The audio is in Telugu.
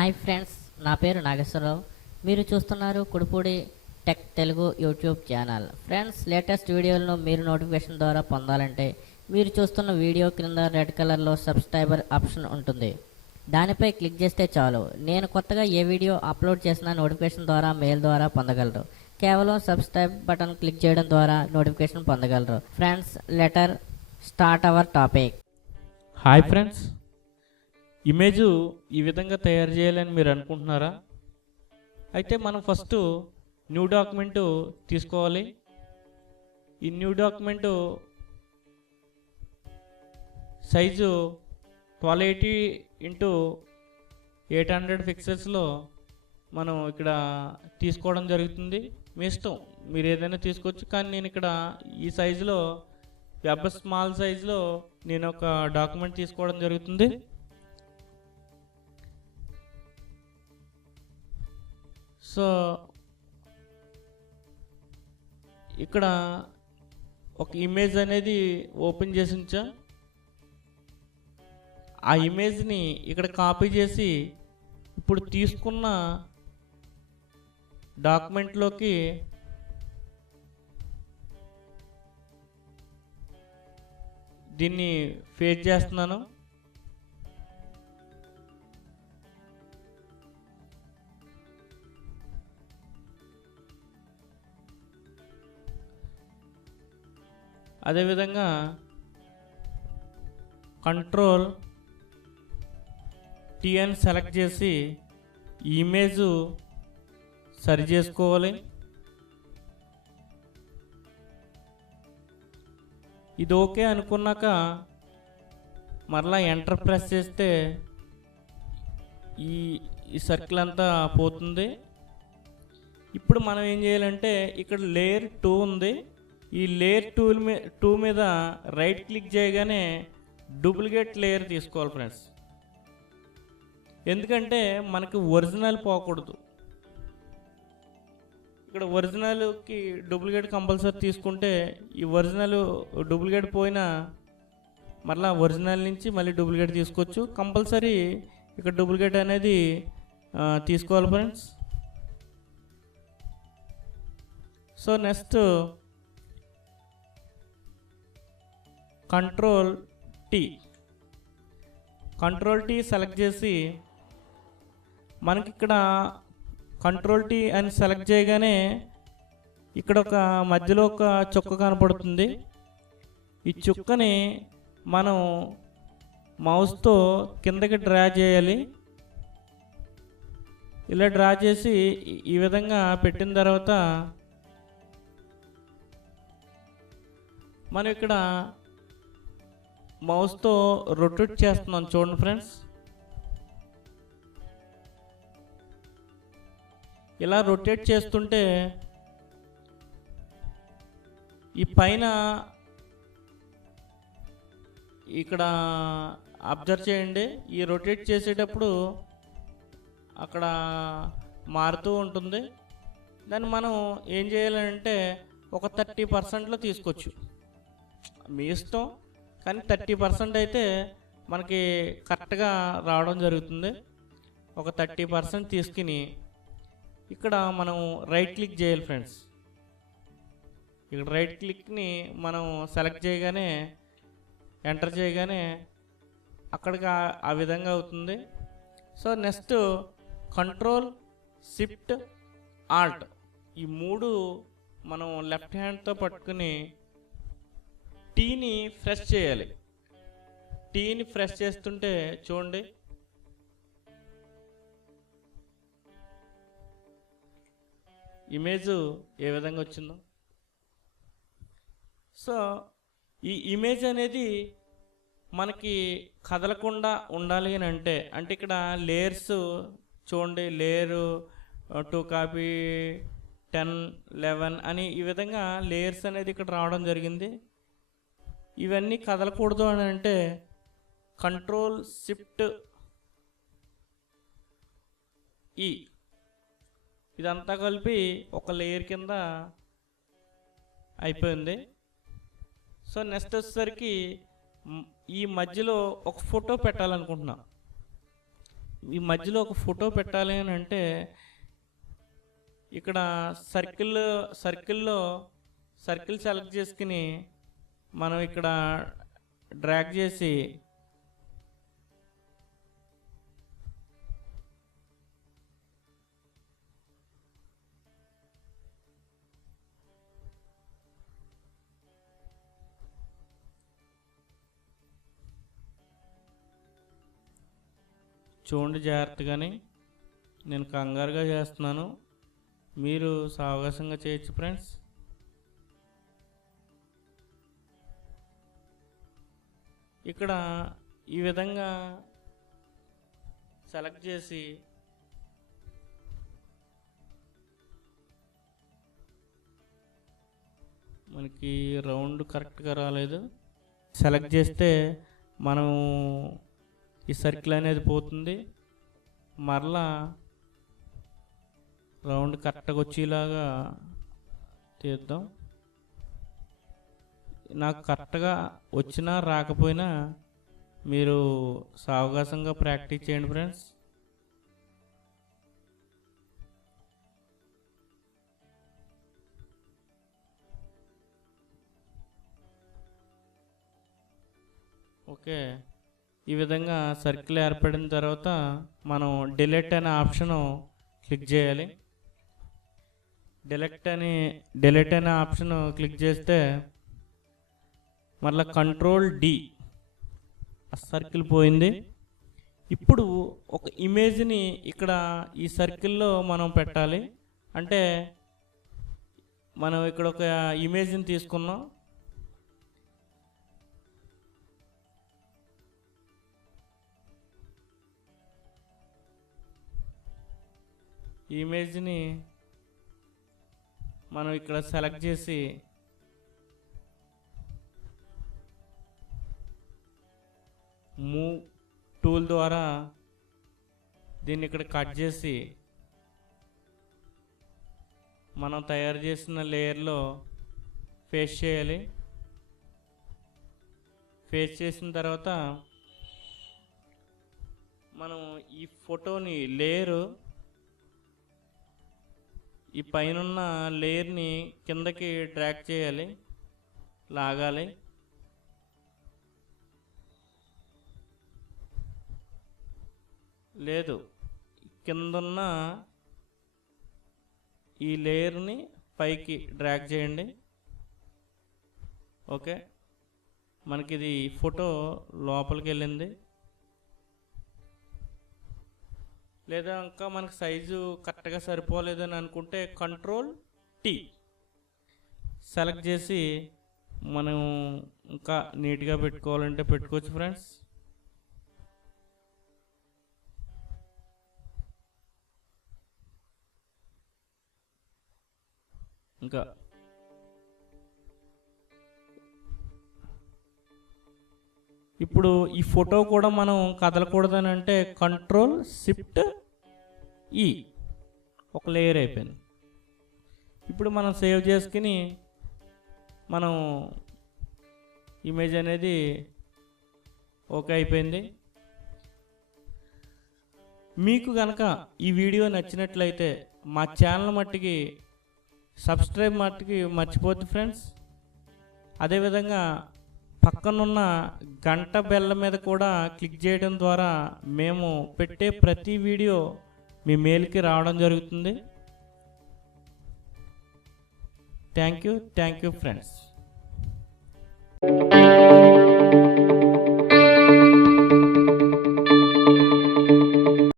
హాయ్ ఫ్రెండ్స్ నా పేరు నాగేశ్వరరావు. మీరు చూస్తున్నారు Kudipudi tech Telugu YouTube channel. Friends latest వీడియోలను మీరు నోటిఫికేషన్ ద్వారా పొందాలంటే మీరు చూస్తున్న వీడియో క్రింద రెడ్ కలర్లో సబ్స్క్రైబర్ ఆప్షన్ ఉంటుంది. దానిపై క్లిక్ చేస్తే చాలు. నేను కొత్తగా ఏ వీడియో అప్లోడ్ చేసినా నోటిఫికేషన్ ద్వారా మెయిల్ ద్వారా పొందగలరు. కేవలం సబ్స్క్రైబ్ బటన్ క్లిక్ చేయడం ద్వారా నోటిఫికేషన్ పొందగలరు. Friends let's start our topic hi friends image ఈ విధంగా తయారు చేయాలని మీరు అనుకుంటున్నారా? అయితే మనం ఫస్ట్ న్యూ డాక్యుమెంట్ తీసుకోవాలి. ఈ new document size twelve eighty into eight hundred పిక్సెల్స్లో మనం ఇక్కడ తీసుకోవడం జరుగుతుంది. మీ ఇష్టం మీరు ఏదైనా తీసుకోవచ్చు. కానీ నేను ఇక్కడ ఈ సైజులో వెబ్ స్మాల్ సైజులో నేను ఒక డాక్యుమెంట్ తీసుకోవడం జరుగుతుంది. సో ఇక్కడ ఒక ఇమేజ్ అనేది ఓపెన్ చేసి ఉంచా. ఆ ఇమేజ్ని ఇక్కడ కాపీ చేసి ఇప్పుడు తీసుకున్న డాక్యుమెంట్లోకి దీన్ని ఫేస్ చేస్తున్నాను. అదేవిధంగా కంట్రోల్ టీఎన్ సెలెక్ట్ చేసి ఇమేజ్ సరి చేసుకోవాలి. ఇది ఓకే అనుకున్నాక మరలా ఎంటర్ ప్రెస్ చేస్తే ఈ ఈ సర్కిల్ అంతా పోతుంది. ఇప్పుడు మనం ఏం చేయాలంటే ఇక్కడ లేయర్ టూ ఉంది. ఈ లేయర్ టూల్ మీ టూ మీద రైట్ క్లిక్ చేయగానే డూప్లికేట్ లేయర్ తీసుకోవాలి ఫ్రెండ్స్ ఎందుకంటే మనకి ఒరిజినల్ పోకూడదు. ఇక్కడ ఒరిజినల్కి డూప్లికేట్ కంపల్సరీ తీసుకుంటే ఈ ఒరిజినల్ డూప్లికేట్ పోయినా మళ్ళీ ఒరిజినల్ నుంచి మళ్ళీ డూప్లికేట్ తీసుకోవచ్చు. కంపల్సరీ ఇక్కడ డూప్లికేట్ అనేది తీసుకోవాలి friends so next control T control T select చేసి మనకి ఇక్కడ కంట్రోల్ టీ అని సెలెక్ట్ చేయగానే ఇక్కడ ఒక మధ్యలో ఒక చుక్క కనపడుతుంది. ఈ చుక్కని మనం మౌస్తో కిందకి డ్రా చేయాలి. ఇలా డ్రా చేసి ఈ- ఈ విధంగా పెట్టిన తర్వాత మనం ఇక్కడ మౌస్తో రొటేట్ చేస్తున్నాం చూడండి ఫ్రెండ్స్. ఇలా రొటేట్ చేస్తుంటే ఈ పైన ఇక్కడ అబ్జర్వ్ చేయండి. ఈ రొటేట్ చేసేటప్పుడు అక్కడ మారుతూ ఉంటుంది. దాన్ని మనం ఏం చేయాలంటే ఒక థర్టీ పర్సెంట్లో తీసుకోవచ్చు. మీ ఇష్టం. కానీ థర్టీ పర్సెంట్ అయితే మనకి కరెక్ట్గా రావడం జరుగుతుంది. ఒక థర్టీ పర్సెంట్ తీసుకుని ఇక్కడ మనం రైట్ క్లిక్ చేయాలి ఫ్రెండ్స్ ఇక్కడ రైట్ క్లిక్ని మనం సెలెక్ట్ చేయగానే ఎంటర్ చేయగానే అక్కడికి ఆ- విధంగా అవుతుంది. So next control shift alt E మూడు మనం లెఫ్ట్ హ్యాండ్తో పట్టుకుని టీని ఫ్రెష్ చేయాలి. టీని ఫ్రెష్ చేస్తుంటే చూడండి. ఇమేజ్ ఏ విధంగా వచ్చిందో. సో ఈ ఇమేజ్ అనేది మనకి కదలకుండా ఉండాలి అని అంటే అంటే ఇక్కడ లేయర్స్ చూడండి layer two copy ten eleven అని ఈ విధంగా లేయర్స్ అనేది ఇక్కడ రావడం జరిగింది. ఇవన్నీ కదలకూడదు అని అంటే కంట్రోల్ షిఫ్ట్ ఈ. ఇదంతా కలిపి ఒక లేయర్ కింద అయిపోయింది. సో నెక్స్ట్ వచ్చేసరికి ఈ మధ్యలో ఒక ఫోటో పెట్టాలనుకుంటున్నా. ఈ మధ్యలో ఒక ఫోటో పెట్టాలి అని అంటే ఇక్కడ సర్కిల్ సర్కిల్లో సర్కిల్ సెలెక్ట్ చేసుకుని మనం ఇక్కడ డ్రాగ్ చేసి చూడండి జాగ్రత్తగాని. నేను కంగారుగా చేస్తున్నాను. మీరు సావకాశంగా చేయొచ్చు ఫ్రెండ్స్ ఇక్కడ ఈ విధంగా సెలెక్ట్ చేసి మనకి రౌండ్ కరెక్ట్గా రాలేదు. సెలెక్ట్ చేస్తే మనము ఈ సర్కిల్ అనేది పోతుంది. మరలా రౌండ్ కరెక్ట్గా వచ్చేలాగా తీద్దాం. నాకు కరెక్ట్గా వచ్చినా రాకపోయినా మీరు సావకాశంగా ప్రాక్టీస్ చేయండి ఫ్రెండ్స్. ఓకే. ఈ విధంగా సర్కిల్ ఏర్పడిన తర్వాత మనం డిలీట్ అనే ఆప్షన్ క్లిక్ చేయాలి. డిలీట్ అని డిలీట్ అనే ఆప్షన్ క్లిక్ చేస్తే మళ్ళీ కంట్రోల్ డి ఆ సర్కిల్ పోయింది. ఇప్పుడు ఒక ఇమేజ్ని ఇక్కడ ఈ సర్కిల్లో మనం పెట్టాలి. అంటే మనం ఇక్కడ ఒక ఇమేజ్ని తీసుకున్నాం. ఈ ఇమేజ్ని మనం ఇక్కడ సెలెక్ట్ చేసి మూవ్ టూల్ ద్వారా దీన్ని ఇక్కడ కట్ చేసి మనం తయారు చేసిన లేయర్లో పేస్ట్ చేయాలి. పేస్ట్ చేసిన తర్వాత మనం ఈ ఫోటోని లేయరు ఈ పైనున్న లేయర్ని కిందకి డ్రాక్ చేయాలి లాగాలి. లేదు. కిందున్న ఈ లేయర్ని పైకి డ్రాగ్ చేయండి. ఓకే? మనకి ఇది ఫోటో లోపలికి వెళ్ళింది లేదా ఇంకా మనకి సైజు కరెక్ట్గా సరిపోలేదని అనుకుంటే కంట్రోల్ టీ సెలెక్ట్ చేసి మనం ఇంకా నీట్గా పెట్టుకోవాలంటే పెట్టుకోవచ్చు ఫ్రెండ్స్. ఇంకా ఇప్పుడు ఈ ఫోటో కూడా మనం కదలకూడదని అంటే కంట్రోల్ షిఫ్ట్ ఈ e. ఒక లేయర్ అయిపోయింది. ఇప్పుడు మనం సేవ్ చేసుకుని మనం ఇమేజ్ అనేది ఓకే అయిపోయింది. మీకు కనుక ఈ వీడియో నచ్చినట్లయితే మా ఛానల్ మట్టికి సబ్స్క్రైబ్ మట్టుకి మర్చిపోద్దు ఫ్రెండ్స్ అదేవిధంగా పక్కనున్న గంట బెల్ల మీద కూడా క్లిక్ చేయడం ద్వారా మేము పెట్టే ప్రతి వీడియో మీ మెయిల్కి రావడం జరుగుతుంది. Thank you thank you friends